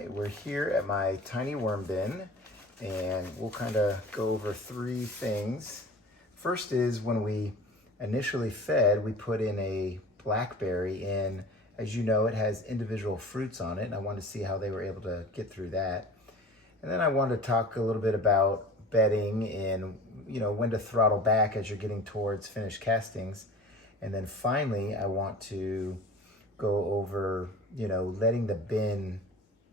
right, we're here at my tiny worm bin, and we'll kind of go over three things. First is when we initially fed, we put in a Blackberry, and as you know, it has individual fruits on it, and I wanted to see how they were able to get through that. And then I wanted to talk a little bit about bedding and when to throttle back as you're getting towards finished castings. And then finally, I want to go over, letting the bin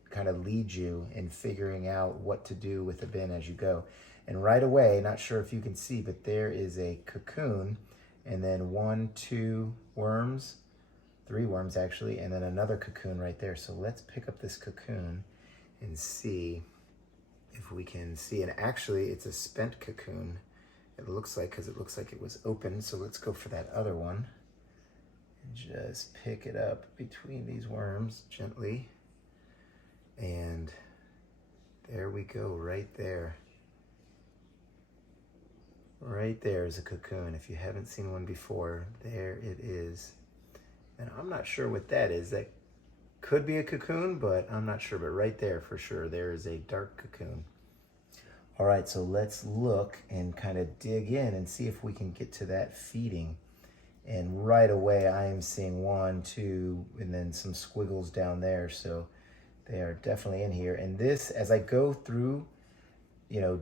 kind of lead you in figuring out what to do with the bin as you go. And right away, not sure if you can see, but there is a cocoon, and then 1, 2 worms, 3 worms actually, and then another cocoon right there. So let's pick up this cocoon and see if we can see. And actually, it's a spent cocoon, it looks like, because it looks like it was open. So let's go for that other one and just pick it up between these worms gently. And there we go, right there. Right there is a cocoon. If you haven't seen one before, there it is. And I'm not sure what that is. That could be a cocoon, but I'm not sure. But right there, for sure, there is a dark cocoon. All right, so let's look and kind of dig in and see if we can get to that feeding. And right away, I am seeing 1, 2, and then some squiggles down there. So they are definitely in here. And this, as I go through,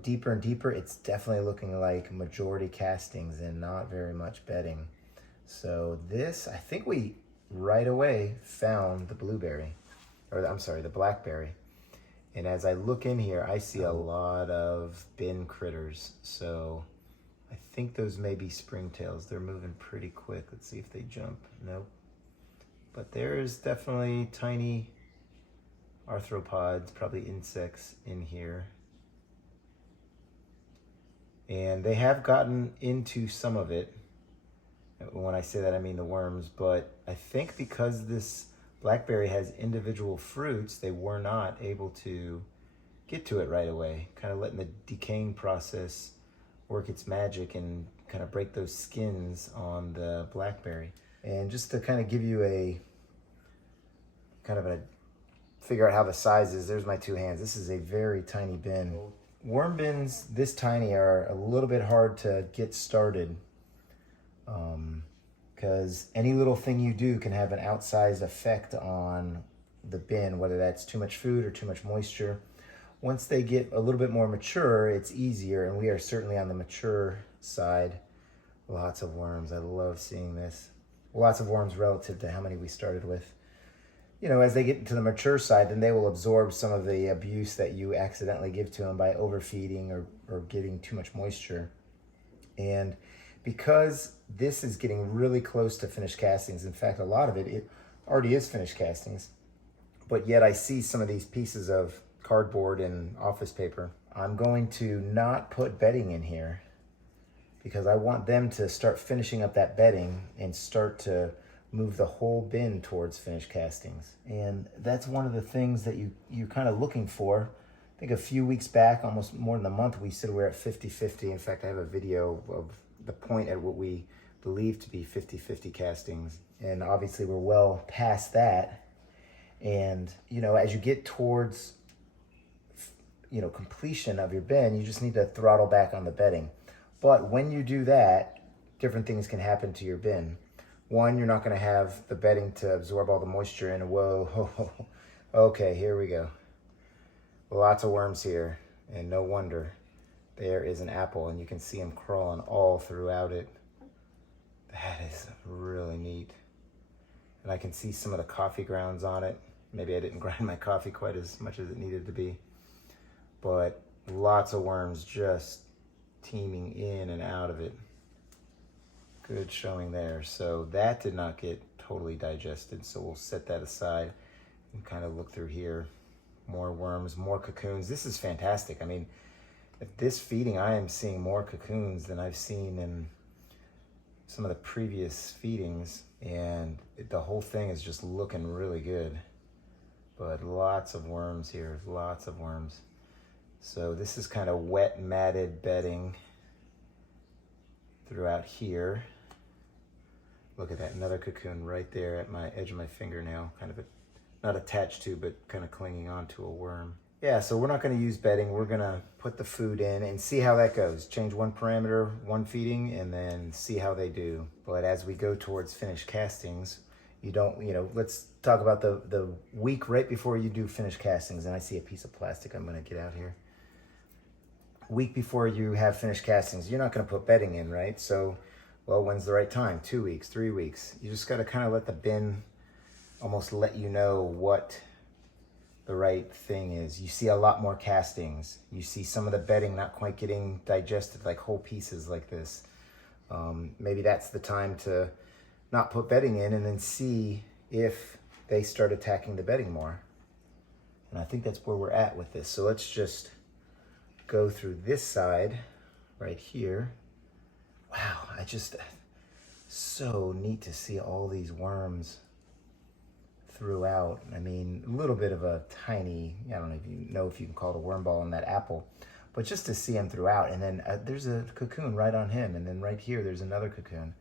deeper and deeper, it's definitely looking like majority castings and not very much bedding. So this, I think we right away found the the Blackberry. And as I look in here, I see a lot of bin critters. So I think those may be springtails. They're moving pretty quick. Let's see if they jump. Nope. But there's definitely tiny arthropods, probably insects in here. And they have gotten into some of it. When I say that, I mean the worms. But I think because this Blackberry has individual fruits, they were not able to get to it right away, kind of letting the decaying process work its magic and kind of break those skins on the Blackberry. And just to kind of give you a figure out how the size is, there's my 2 hands. This is a very tiny bin. Worm bins this tiny are a little bit hard to get started, because any little thing you do can have an outsized effect on the bin, whether that's too much food or too much moisture. Once they get a little bit more mature, it's easier, and we are certainly on the mature side. Lots of worms. I love seeing this. Lots of worms relative to how many we started with. As they get into the mature side, then they will absorb some of the abuse that you accidentally give to them by overfeeding or getting too much moisture. And because this is getting really close to finished castings, in fact, a lot of it already is finished castings, but yet I see some of these pieces of cardboard and office paper, I'm going to not put bedding in here because I want them to start finishing up that bedding and start to move the whole bin towards finished castings. And that's one of the things that you're kind of looking for. I think a few weeks back, almost more than a month, we said we're at 50-50. In fact, I have a video of the point at what we believe to be 50-50 castings. And obviously we're well past that. And, as you get towards, completion of your bin, you just need to throttle back on the bedding. But when you do that, different things can happen to your bin. One, you're not going to have the bedding to absorb all the moisture in. Whoa, okay, here we go. Lots of worms here, and no wonder. There is an apple, and you can see them crawling all throughout it. That is really neat. And I can see some of the coffee grounds on it. Maybe I didn't grind my coffee quite as much as it needed to be. But lots of worms just teeming in and out of it. Good showing there. So that did not get totally digested. So we'll set that aside and kind of look through here. More worms, more cocoons. This is fantastic. I mean, at this feeding, I am seeing more cocoons than I've seen in some of the previous feedings. And the whole thing is just looking really good. But lots of worms here, lots of worms. So this is kind of wet matted bedding throughout here. Look at that, another cocoon right there at my edge of my fingernail. Kind of not attached to, but kind of clinging onto a worm. Yeah, so we're not going to use bedding. We're going to put the food in and see how that goes. Change one parameter, one feeding, and then see how they do. But as we go towards finished castings, let's talk about the week right before you do finished castings. And I see a piece of plastic I'm going to get out here. Week before you have finished castings, you're not going to put bedding in, right? So, well, when's the right time? 2 weeks, 3 weeks. You just got to kind of let the bin almost let you know what the right thing is. You see a lot more castings. You see some of the bedding not quite getting digested, like whole pieces like this. Maybe that's the time to not put bedding in and then see if they start attacking the bedding more. And I think that's where we're at with this. So let's just go through this side right here. Wow, so neat to see all these worms throughout. I mean, a little bit of a tiny, I don't know if you can call it a worm ball on that apple, but just to see them throughout. And then there's a cocoon right on him, and then right here there's another cocoon.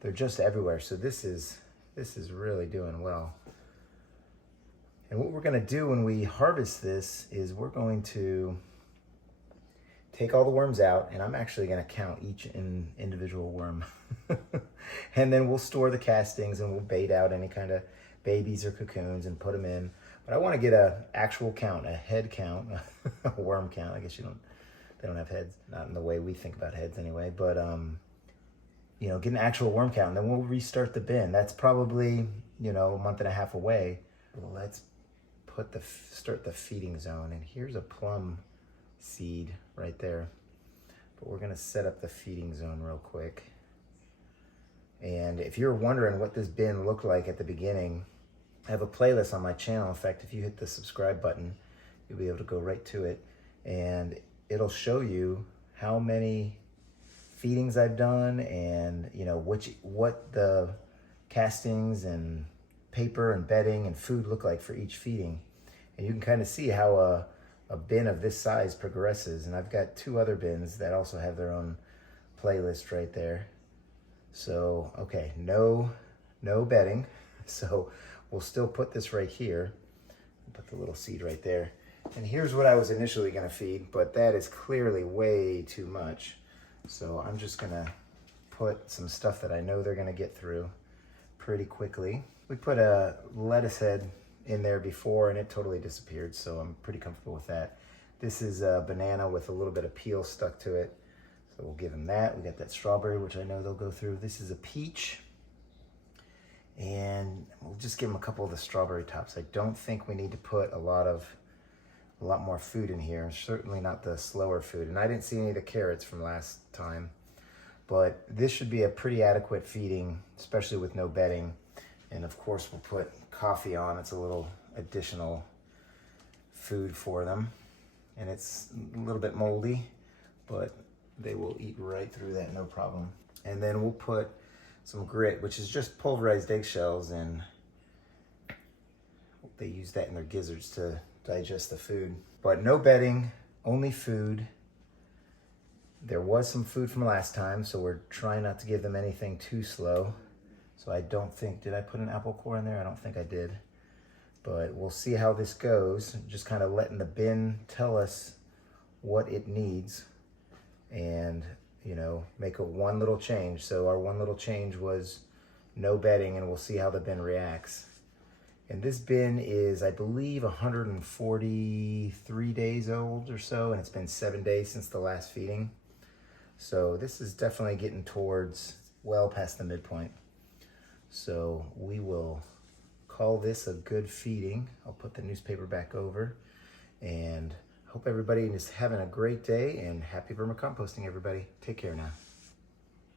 They're just everywhere. So this is really doing well. And what we're going to do when we harvest this is we're going to take all the worms out, and I'm actually going to count each individual worm. And then we'll store the castings, and we'll bait out any kind of babies or cocoons and put them in. But I want to get an actual count, a head count, a worm count. I guess they don't have heads, not in the way we think about heads anyway. But get an actual worm count, and then we'll restart the bin. That's probably a month and a half away. Well, let's start the feeding zone, and here's a plum seed right there. But we're gonna set up the feeding zone real quick. And if you're wondering what this bin looked like at the beginning, I have a playlist on my channel. In fact, if you hit the subscribe button, you'll be able to go right to it, and it'll show you how many feedings I've done, and what the castings and paper and bedding and food look like for each feeding. And you can kind of see how a bin of this size progresses. And I've got 2 other bins that also have their own playlist right there. So, okay, no bedding. So we'll still put this right here. Put the little seed right there. And here's what I was initially gonna feed, but that is clearly way too much. So I'm just gonna put some stuff that I know they're gonna get through pretty quickly. We put a lettuce head in there before and it totally disappeared, so I'm pretty comfortable with that. This is a banana with a little bit of peel stuck to it, so we'll give them that. We got that strawberry, which I know they'll go through. This is a peach, and we'll just give them a couple of the strawberry tops. I don't think we need to put a lot more food in here, certainly not the slower food. And I didn't see any of the carrots from last time, but this should be a pretty adequate feeding, especially with no bedding. And of course we'll put coffee on. It's a little additional food for them. And it's a little bit moldy, but they will eat right through that, no problem. And then we'll put some grit, which is just pulverized eggshells, and they use that in their gizzards to digest the food. But no bedding, only food. There was some food from last time, so we're trying not to give them anything too slow. So I don't think, did I put an apple core in there? I don't think I did. But we'll see how this goes. Just kind of letting the bin tell us what it needs, and make one little change. So our one little change was no bedding, and we'll see how the bin reacts. And this bin is, I believe, 143 days old or so, and it's been 7 days since the last feeding. So this is definitely getting towards well past the midpoint. So we will call this a good feeding. I'll put the newspaper back over, and hope everybody is having a great day, and happy vermicomposting, everybody. Take care now.